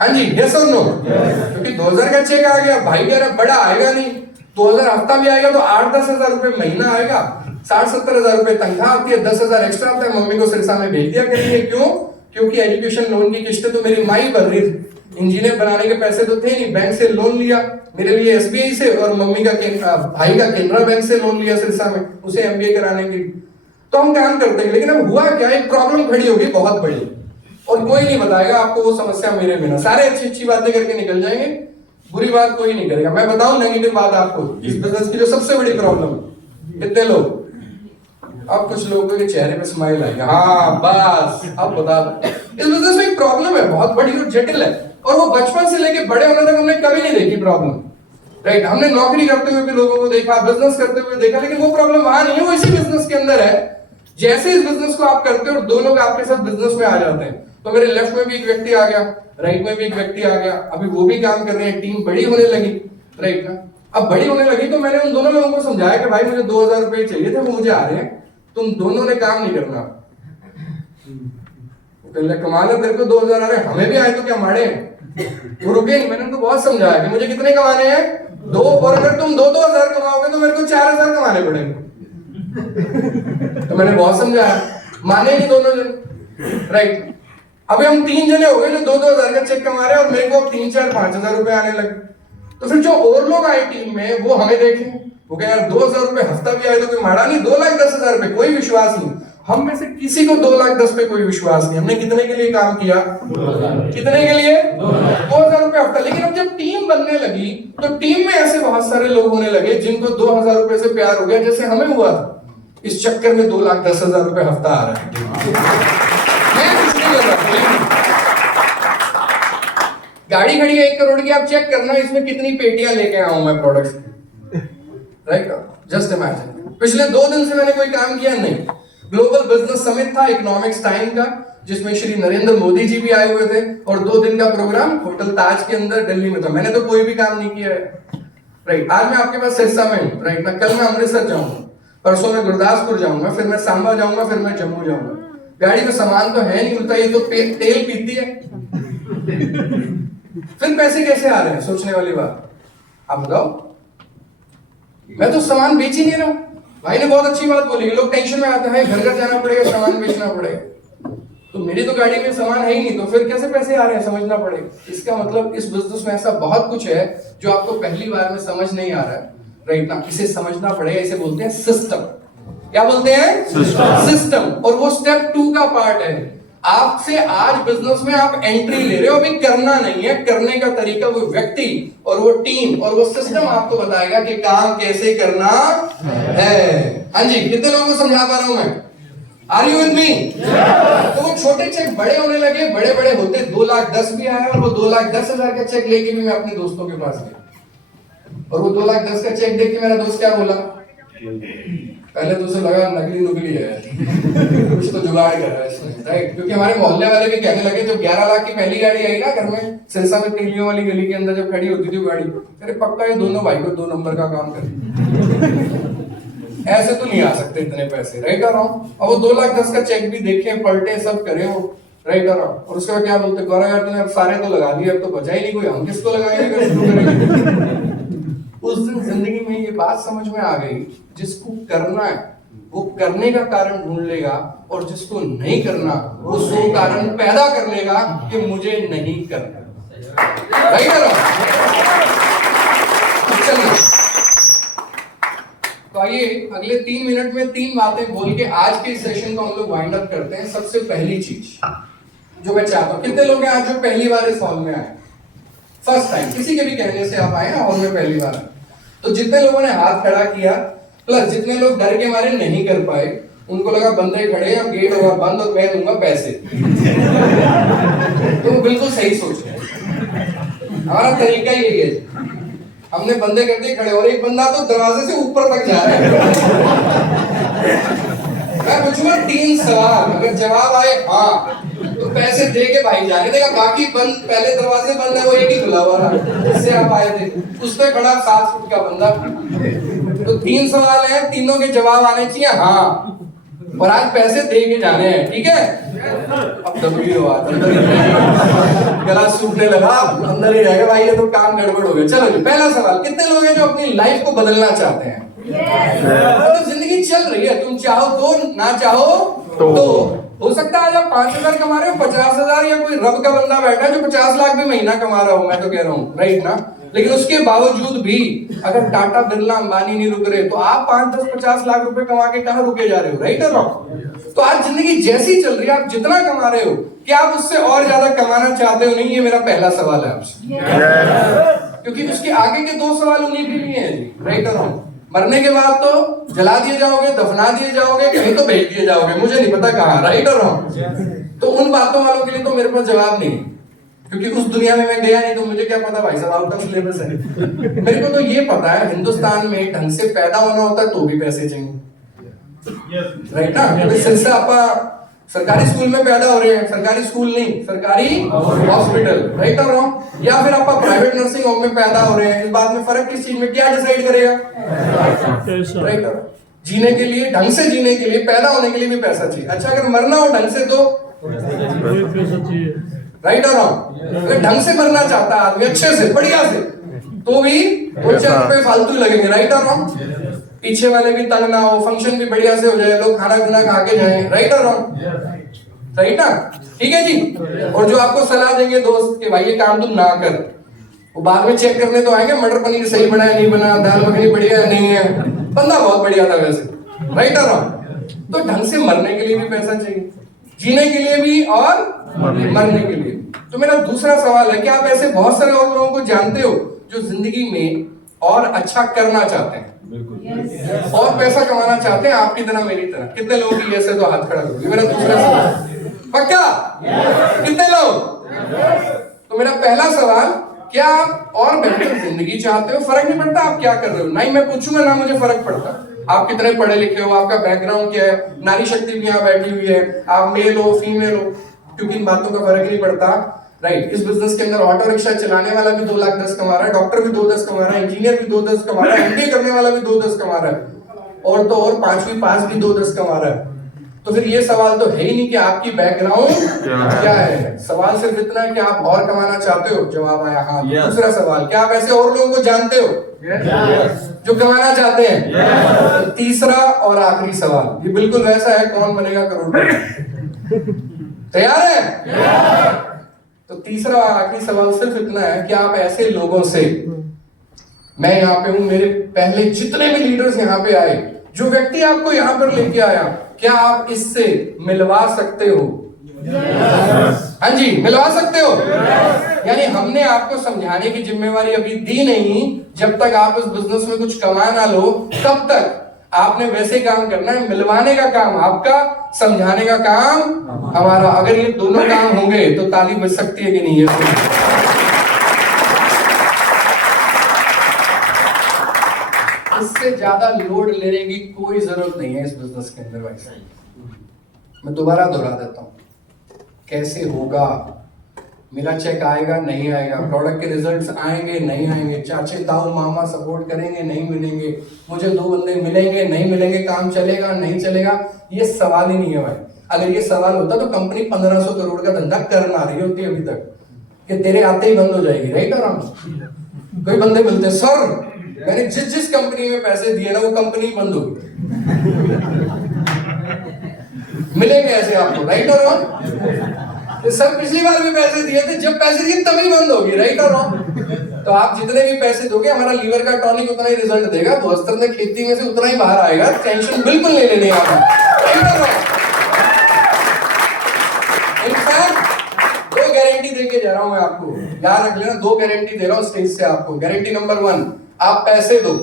हाँ जी, यस और नो? क्योंकि 2,000 का चेक आ गया, भाई कह रहा बड़ा आएगा नहीं, 2,000 हफ्ता भी आएगा तो 8-10 हजार रुपए महीना आएगा, 60-70 हजार रुपए तनख्वाह आती है, 10,000 एक्स्ट्रा आता है, मम्मी को सिरसा में भेज दिया करिए। क्यों? क्योंकि एजुकेशन लोन की किस्तें तो मेरी माई भर रही थी, इंजीनियर बनाने के पैसे तो थे नहीं, बैंक से लोन लिया मेरे लिए एसबीआई से, और मम्मी का भाई का केनरा बैंक से लोन लिया सिरसा में, उसे एमबीए कराने के लिए। तो हम काम करते हैं, लेकिन अब हुआ क्या, एक प्रॉब्लम खड़ी होगी बहुत बड़ी, और कोई नहीं बताएगा आपको वो समस्या मेरे बिना, सारे अच्छी अच्छी बातें करके निकल जाएंगे, बुरी बात कोई नहीं करेगा। मैं बताऊं नेगेटिव बात आपको, इस बिजनेस की जो सबसे बड़ी प्रॉब्लम, कितने लोग, अब कुछ लोगों के चेहरे पे स्माइल आएगा, हाँ बस अब बता, इस बिजनेस में एक प्रॉब्लम है बहुत बड़ी और जटिल है, और वो बचपन से लेके बड़े होने तक हमने कभी नहीं देखी प्रॉब्लम, राइट। हमने नौकरी करते हुए भी लोगों को देखा, बिजनेस करते हुए देखा, लेकिन वो प्रॉब्लम वहां नहीं है, वो इसी बिजनेस के अंदर है। जैसे इस बिजनेस को आप करते हो और 2 लोग आपके साथ बिजनेस में आ जाते हैं, तो मेरे लेफ्ट में भी एक व्यक्ति आ गया, राइट में भी एक व्यक्ति आ गया, अभी वो भी काम कर रहे हैं, टीम बड़ी होने लगी, राइट ना। अब बड़ी होने लगी तो मैंने उन दोनों लोगों को समझाया कि भाई मुझे 2,000 रुपए चाहिए थे, वो मुझे आ रहे हैं, तुम दोनों ने काम नहीं करना, पहले कमाना, तेरे को 2,000 आ रहे हैं, हमें भी आए तो क्या मारे, वो रुके नहीं। मैंने उनको बहुत समझाया कि मुझे कितने कमाने हैं, 2, और अगर तुम 2,000 कमाओगे तो मेरे को 4,000 कमाने पड़ेंगे। तो मैंने बहुत समझाया, माने नहीं दोनों जन, राइट। अभी हम 3 जने हो गए जो 2,000 का चेक कमा रहे हैं, और मेरे को 3-4-5,000 रुपए आने लगे। तो फिर जो और लोग आए टीम में, वो हमें देखें, वो कह यार 2,000 रुपए हफ्ता भी आए तो कोई माड़ा नहीं, 2,10,000 रुपए, कोई विश्वास नहीं। हम में से किसी को 2,10,000 पे कोई विश्वास नहीं। हमने कितने के लिए काम किया? कितने के लिए? 2,000 रुपए हफ्ता। लेकिन अब जब टीम बनने लगी तो टीम में ऐसे बहुत सारे लोग होने लगे जिनको 2,000 रुपए से प्यार हो गया, जैसे हमें हुआ था। इस चक्कर में 2,10,000 रुपए हफ्ता आ रहा है। गाड़ी खड़ी है 1 करोड़ की, आप चेक करना इसमें कितनी पेटियां लेके आया हूं मैं प्रोडक्ट्स, राइट? Just imagine. पिछले 2 दिन से मैंने कोई काम किया नहीं। ग्लोबल बिजनेस समिट था इकोनॉमिक्स टाइम का, जिसमें श्री नरेंद्र मोदी जी भी आए हुए थे, और 2 दिन का प्रोग्राम होटल ताज के अंदर दिल्ली में था। मैंने तो कोई भी काम नहीं किया है, राइट। आज मैं आपके पास सिरसा में हूं, राइट ना। कल मैं अमृतसर जाऊंगा, परसों मैं गुरदासपुर जाऊंगा, फिर मैं सांबा जाऊंगा, फिर मैं जम्मू जाऊंगा। गाड़ी में सामान तो है नहीं मिलता, ये तो तेल पीती है। फिर पैसे कैसे आ रहे हैं? सोचने वाली बात। आप बताओ, मैं तो सामान बेच ही नहीं रहा हूं। भाई ने बहुत अच्छी बात बोली, लोग टेंशन में आते हैं, घर घर जाना पड़ेगा, सामान बेचना पड़ेगा। तो मेरी तो गाड़ी में सामान है ही नहीं, तो फिर कैसे पैसे आ रहे हैं, समझना पड़ेगा। इसका मतलब इस बिजनेस में ऐसा बहुत कुछ है जो आपको पहली बार में समझ नहीं आ रहा है, राइट ना। इसे समझना पड़ेगा। इसे बोलते हैं सिस्टम। क्या बोलते हैं? सिस्टम। और वो स्टेप 2 का पार्ट है। आपसे आज बिजनेस में आप एंट्री ले रहे हो, अभी करना नहीं है, करने का तरीका वो व्यक्ति और वो टीम और वो सिस्टम आपको बताएगा कि काम कैसे करना है। हाँ जी, कितने लोगों को समझा पा रहा हूं मैं? Are you with me? तो वो छोटे चेक बड़े होने लगे, बड़े बड़े होते 2,10,000 भी आया, और वो 2,10,000 का चेक लेके भी मैं अपने दोस्तों के पास गया, और वो 2,10,000 का चेक देख के मेरा दोस्त क्या बोला, पहले तो उसे लगा नकली नुकली है, कुछ तो जुगाड़ कर रहा है इसमें, राइट। क्योंकि हमारे मोहल्ले वाले भी कहने लगे, जब 11 लाख की पहली गाड़ी आई ना घर में, सिरसा में तेलियों वाली गली के अंदर जब खड़ी होती थी वो गाड़ी, अरे पक्का ये दोनों भाई को 2 नंबर का काम करे। ऐसे तो नहीं आ सकते इतने पैसे, राइट और रॉन्ग। और वो 2,10,000 का चेक भी देखे, पलटे, सब करे वो, राइट और रॉन्ग। और उसके बाद क्या बोलते, गौरव यार तूने अब सारे तो लगा दिए, अब तो बचा ही नहीं कोई, हम किसको लगाएंगे, फिर शुरू करेंगे। उस दिन जिंदगी में ये बात समझ में आ गई, जिसको करना है वो करने का कारण ढूंढ लेगा, और जिसको नहीं करना वो 100 कारण पैदा कर लेगा कि मुझे नहीं करना, राइट और रॉन्ग। चलिए तो आइए अगले 3 मिनट में 3 बातें बोल के आज के सेशन को हम लोग वाइंड अप करते हैं। सबसे पहली चीज जो मैं चाहता हूं, कितने लोग हैं आज जो पहली बार इस हॉल में आए, फर्स्ट टाइम, किसी के भी कहने से आप आए हॉल में पहली बार? तो जितने लोगों ने हाथ खड़ा किया, प्लस जितने लोग डर के मारे नहीं कर पाए, उनको लगा बंदे खड़े हैं, गेट होगा बंद और मैं दूंगा पैसे, तो वो बिल्कुल सही सोच रहे हैं। हमारा तरीका यही है, हमने बंदे कर दिए खड़े, और एक बंदा तो दरवाजे से ऊपर तक जा रहा है। मैं पूछूंगा 3 सवाल, अगर जवाब आए हाँ तो पैसे दे के भाई जाने देगा, बाकी बंद, पहले दरवाजे बंद है वो एक ही खुला हुआ रहा जिससे आप आए थे, उस पे खड़ा 7 फुट का बंदा। तो 3 सवाल हैं, तीनों के जवाब आने चाहिए हाँ, और आज पैसे दे के जाने हैं, ठीक है? अब दबी हो, गला सूखने लगा, अंदर ही रहेगा भाई, ये तो काम गड़बड़ हो गया। चलो जी, पहला सवाल, कितने लोग हैं जो अपनी लाइफ को बदलना चाहते हैं? तो जिंदगी चल रही है, तुम चाहो तो, ना चाहो तो। हो सकता है आज आप 5,000 कमा रहे हो, 50,000, या कोई रब का बंदा बैठा है जो 50 लाख भी महीना कमा रहा हो, मैं तो कह रहा हूँ, राइट ना? लेकिन उसके बावजूद भी अगर टाटा, बिरला, अंबानी नहीं रुक रहे, तो आप 5, 10, 50 लाख रुपए कमा के कहां रुके जा रहे हो, राइट और रॉन्ग? तो आज जिंदगी जैसी चल रही है, आप जितना कमा रहे हो, क्या आप उससे और ज्यादा कमाना चाहते हो? नहीं, ये मेरा पहला सवाल है आपसे, क्योंकि उसके आगे के 2 सवाल उन्हीं के लिए हैं जी, राइट और रॉन्ग। मरने के बाद तो जला दिए जाओगे, दफना दिए जाओगे, कहीं तो भेज दिए जाओगे, मुझे नहीं पता कहां, राइट और रॉन्ग। तो उन बातों वालों के लिए तो मेरे पास जवाब नहीं, क्योंकि उस दुनिया में मैं गया नहीं, तो मुझे क्या पता भाई साहब, आउट ऑफ सिलेबस है। मेरे को तो ये पता है, हिंदुस्तान में ढंग से पैदा होना होता है तो भी पैसे चाहिए, राइट ना? सिलसिला आपका सरकारी स्कूल में पैदा हो रहे हैं, सरकारी स्कूल नहीं, सरकारी हॉस्पिटल, राइट और रॉन्ग? या फिर आप प्राइवेट नर्सिंग होम में पैदा हो रहे हैं, इस बात में फर्क किस चीज में, क्या डिसाइड करेगा, राइट और? जीने के लिए, ढंग से जीने के लिए, पैदा होने के लिए भी पैसा चाहिए। अच्छा, अगर मरना हो ढंग से तो पैसा चाहिए, राइट और रॉन्ग? अगर ढंग से मरना चाहता है आदमी, अच्छे से, बढ़िया से, तो भी 2-4 रुपए फालतू लगेंगे, राइट और रॉन्ग? पीछे वाले भी तंग ना हो, फंक्शन भी बढ़िया से हो जाए, लोग खाना खुना खा के जाएं, राइट और रॉन्ग? राइट ना? ठीक है जी। और जो आपको सलाह देंगे दोस्त कि भाई ये काम तुम ना कर, वो बाद में चेक करने तो आएंगे, मटर पनीर सही बना है नहीं बना, दाल मखनी बढ़िया है नहीं है, बंदा बहुत बढ़िया था वैसे, राइट और रॉन्ग? तो ढंग से मरने के लिए भी पैसा चाहिए, जीने के लिए भी और मरने के लिए। तो मेरा दूसरा सवाल है कि आप ऐसे बहुत सारे और लोगों को जानते हो जो जिंदगी में और अच्छा करना चाहते हैं, और पैसा कमाना चाहते हैं आपकी तरह, मेरी तरह? कितने लोगों की ऐसे तो हाथ खड़ा करोगे? मेरा दूसरा सवाल पक्का, कितने लोग? तो मेरा पहला सवाल, क्या आप और बेहतर जिंदगी चाहते हो? फर्क नहीं पड़ता आप क्या कर रहे हो, ना ही मैं पूछूंगा ना मुझे फर्क पड़ता आप कितने पढ़े लिखे हो, आपका बैकग्राउंड क्या है, नारी शक्ति भी यहाँ बैठी हुई है, आप मेल हो फीमेल हो, क्योंकि इन बातों का फर्क नहीं पड़ता, राइट? इस बिजनेस के अंदर ऑटो रिक्शा चलाने वाला भी 2,10,000 कमा रहा है, डॉक्टर भी 2,10,000 कमा रहा है, इंजीनियर भी 2,10,000 कमा रहा है, एमबीए करने वाला भी 2,10,000 कमा रहा है, और तो और 5वीं पास भी 2,10,000 कमा रहा है। तो फिर ये सवाल तो है ही नहीं कि आपकी बैकग्राउंड क्या है, सवाल सिर्फ इतना है कि आप और कमाना चाहते हो। जवाब आया हाँ। दूसरा सवाल, क्या आप ऐसे और लोगों को जानते हो जो कमाना चाहते हैं? तो तीसरा और आखिरी सवाल ये बिल्कुल वैसा है, कौन बनेगा करोड़पति? तैयार है? तो तीसरा और आखिरी सवाल सिर्फ इतना है कि आप ऐसे लोगों से, मैं यहाँ पे हूं, मेरे पहले जितने भी लीडर्स यहाँ पे आए, जो व्यक्ति आपको यहाँ पर लेके आया, क्या आप इससे मिलवा सकते हो? हाँ जी, मिलवा सकते हो। यानी हमने आपको समझाने की जिम्मेवारी अभी दी नहीं, जब तक आप इस बिजनेस में कुछ कमा ना लो तब तक आपने वैसे काम करना है। मिलवाने का काम आपका, समझाने का काम हमारा। अगर ये दोनों काम होंगे तो ताली बज सकती है कि नहीं है? इससे ज्यादा लोड लेने की कोई जरूरत नहीं है इस बिजनेस के अंदर भाई। मैं दोबारा दोहरा देता हूं, कैसे होगा, मेरा चेक आएगा नहीं आएगा, प्रोडक्ट के रिजल्ट्स आएंगे नहीं आएंगे, चाचे ताऊ मामा सपोर्ट करेंगे नहीं मिलेंगे, मुझे 2 बंदे मिलेंगे नहीं मिलेंगे, काम चलेगा नहीं चलेगा, ये सवाल ही नहीं है भाई। अगर ये सवाल होता तो कंपनी 1500 करोड़ का धंधा कर ना रही होती अभी तक, कि तेरे आते ही बंद हो जाएगी, राइट और रॉन्ग? कोई बंदे मिलते सर मैंने जिस कंपनी में पैसे दिए ना वो कंपनी बंद होगी, मिलेंगे ऐसे आपको, राइट और रॉन्ग? तो सर पिछली बार भी पैसे दिए थे, जब पैसे दिए तभी बंद होगी, राइट और रॉन्ग? तो आप जितने भी पैसे दोगे हमारा लीवर का टॉनिक उतना ही रिजल्ट देगा, भोस्तर ने खेती में से उतना ही बाहर आएगा, टेंशन बिल्कुल नहीं लेनी आपको, राइट और रॉन्ग? इनफैक्ट 2 गारंटी देके जा रहा हूं मैं आपको, याद रख लेना, 2 गारंटी दे रहा हूं स्टेज से आपको। गारंटी नंबर 1, आप पैसे दो,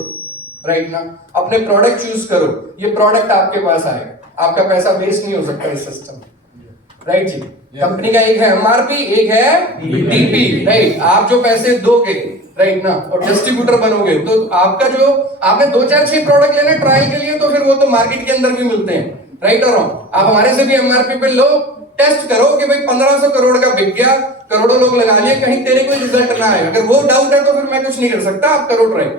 राइट ना, अपने प्रोडक्ट चूज करो, ये प्रोडक्ट आपके पास आएगा, आपका पैसा वेस्ट नहीं हो सकता इस सिस्टम, राइट जी? कंपनी का एक है एमआरपी, एक है डीपी, राइट? आप जो पैसे दोगे, राइट ना, और डिस्ट्रीब्यूटर बनोगे तो आपका जो आपने 2 4 6 प्रोडक्ट लेने ट्रायल के लिए, तो फिर वो तो मार्केट के अंदर भी मिलते हैं, राइट और रॉन्ग? आप हमारे से भी एमआरपी पे लो, टेस्ट करो कि भाई 1500 करोड़ का बिक गया, करोड़ों लोग लगा लिए, कहीं तेरे कोई रिजल्ट ना आए। अगर वो डाउट है तो फिर मैं कुछ नहीं कर सकता, आप करो ट्राई।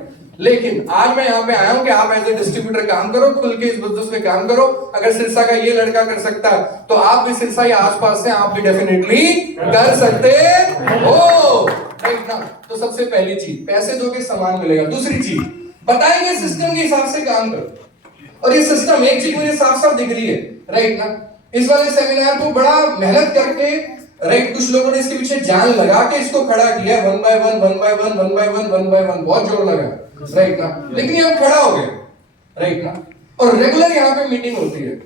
लेकिन आज मैं यहाँ पे आया हूँ कि आप एज ए डिस्ट्रीब्यूटर काम करो, खुल के इस बिजनेस में काम करो। अगर सिरसा का ये लड़का कर सकता है तो आप भी सिरसा या आसपास से आप भी डेफिनेटली कर सकते हो, राइट ना? तो सबसे पहली चीज, पैसे दोगे सामान मिलेगा। दूसरी चीज, बताएंगे सिस्टम के हिसाब से काम करो, और ये सिस्टम एक चीज मुझे साफ साफ दिख रही है, राइट ना? इस वाले सेमिनार को बड़ा मेहनत करके, राइट, कुछ लोगों ने इसके पीछे जान लगा के इसको खड़ा किया, 1 by 1 1 by 1 1 by 1 1 by 1, बहुत जोर लगा, राइट ना? लेकिन ये अब खड़ा हो गया, राइट ना? और रेगुलर यहाँ पे मीटिंग होती है।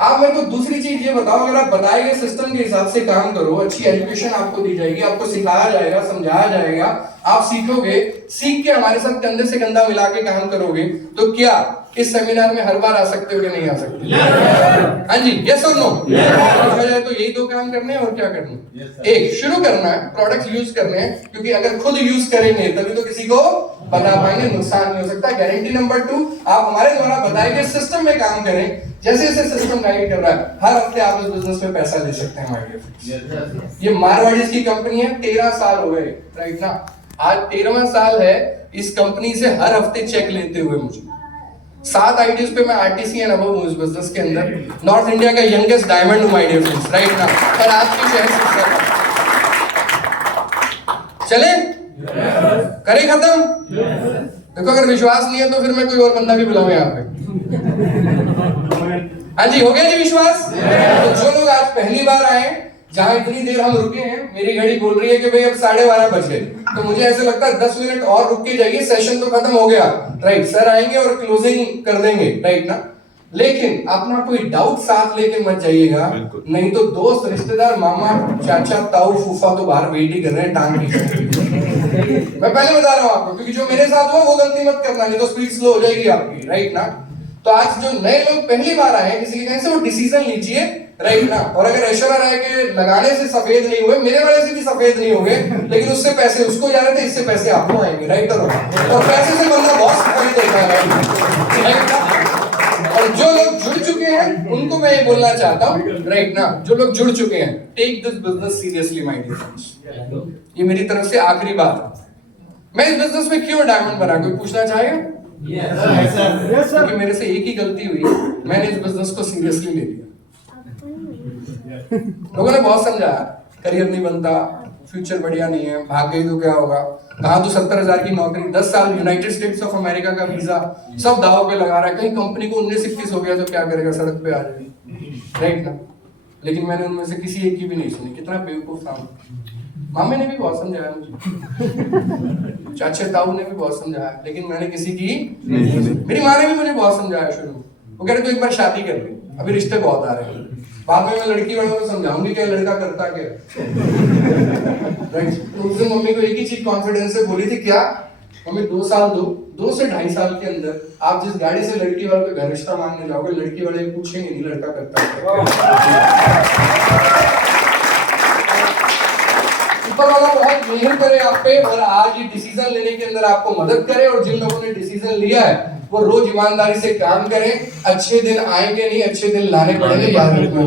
आप मेरे को दूसरी चीज ये बताओ, अगर आप बताए गए सिस्टम के हिसाब से काम करो, अच्छी एजुकेशन आपको दी जाएगी, आपको सिखाया जाएगा, समझाया जाएगा, आप सीखोगे, सीख के हमारे साथ कंधे से कंधा मिला के काम करोगे, तो क्या इस सेमिनार में हर बार आ सकते हो कि नहीं आ सकते? हाँ जी, यस और नो? तो यही 2 काम करने हैं, और क्या करना है? एक, शुरू करना है, प्रोडक्ट्स यूज करने हैं, क्योंकि अगर खुद यूज करेंगे तभी तो किसी को बता पाएंगे, नुकसान नहीं हो सकता। गारंटी नंबर 2, आप हमारे द्वारा बताए गए सिस्टम में काम करें, जैसे जैसे सिस्टम गाइड कर रहा है, हर हफ्ते आप इस बिजनेस में पैसा ले सकते हैं हमारे। ये मारवाड़ीज की कंपनी है, 13 साल हो गए, राइट ना? आज 13वां साल है इस कंपनी से हर हफ्ते चेक लेते हुए। मुझे 7 आईडीज पे मैं आरटीसी एंड अबव हूं इस बिजनेस के अंदर, नॉर्थ इंडिया का यंगेस्ट डायमंड हूं माय डियर फ्रेंड्स, राइट ना? पर आपकी शहर चले करें खत्म। देखो, अगर विश्वास नहीं है तो फिर मैं कोई और बंदा भी बुलाऊं यहाँ पे। हाँ जी, हो गया जी विश्वास? तो जो लोग आज पहली बार आए, जहां इतनी देर हम रुके हैं, मेरी घड़ी बोल रही है कि भाई अब 12:30 बज गए, तो मुझे ऐसे लगता है 10 मिनट और रुक के जाइए, सेशन तो खत्म हो गया, राइट? सर आएंगे और क्लोजिंग कर देंगे, राइट ना? लेकिन अपना कोई डाउट साथ लेके मत जाइएगा, नहीं तो दोस्त, रिश्तेदार, मामा, चाचा, ताऊ, फूफा तो बाहर वेट ही कर रहे हैं टांग खींचने। मैं पहले बता रहा हूँ आपको, क्योंकि जो मेरे साथ हुआ वो गलती मत करना, नहीं तो स्पीड स्लो हो जाएगी आपकी, राइट ना? तो आज जो नए लोग पहली बार आए हैं, किसी के कहने से वो डिसीजन लीजिए, राइट ना? और अगर ऐश्वर्या राय के लगाने से सफेद नहीं हुए, मेरे वाले से भी सफेद नहीं होंगे, लेकिन उससे पैसे उसको जा रहे थे, इससे पैसे आपको आएंगे, राइट? और पैसे से बंदा बहुत सफाई देता है, राइट ना? और जो लोग जुड़ चुके हैं उनको मैं ये बोलना चाहता हूँ, राइट ना? जो लोग जुड़ चुके हैं, take this business seriously my dear friends. ये मेरी तरफ से आखिरी बात। मैं इस बिजनेस में क्यों डायमंड बना, कोई पूछना चाहेगा? Yes sir. क्योंकि मेरे से एक ही गलती हुई, मैंने इस बिजनेस को सीरियसली ले लिया। लोगों ने बहुत समझाया, करियर नहीं बनता, फ्यूचर बढ़िया नहीं है, भाग गई तो क्या होगा, कहा तो 70,000 की नौकरी, 10 साल यूनाइटेड स्टेट्स ऑफ अमेरिका का वीजा, सब दाव पे लगा रहा है, कहीं कंपनी को 19-21 हो गया तो क्या करेगा, सड़क पे आ जाएगी, राइट ना? लेकिन मैंने उनमें से किसी एक की भी नहीं सुनी। कितना बेवकूफ था। मामे ने भी बहुत समझाया मुझे, चाचे ताऊ ने भी बहुत समझाया, लेकिन मैंने किसी की नहीं सुनी। मेरी माँ ने भी मुझे बहुत समझाया शुरू में, वो कह रहे तो एक बार शादी कर ले, अभी रिश्ते बहुत आ रहे हैं, बाद में मैं लड़की वालों को समझाऊंगी क्या लड़का करता क्या। राइट? तो उस दिन मम्मी को एक ही चीज कॉन्फिडेंस से बोली थी, क्या मम्मी 2 साल 2 से 2.5 साल के अंदर आप जिस गाड़ी से लड़की वालों के घर रिश्ता मांगने जाओगे, लड़की वाले पूछेंगे नहीं लड़का करता क्या। ऊपर वाला बहुत मेहर करे आप पे, और आज ये डिसीजन लेने के अंदर आपको मदद करे, और जिन लोगों ने डिसीजन लिया है वो रोज ईमानदारी से काम करें। अच्छे दिन आएंगे नहीं, अच्छे दिन लाने पड़ेंगे, याद रखना।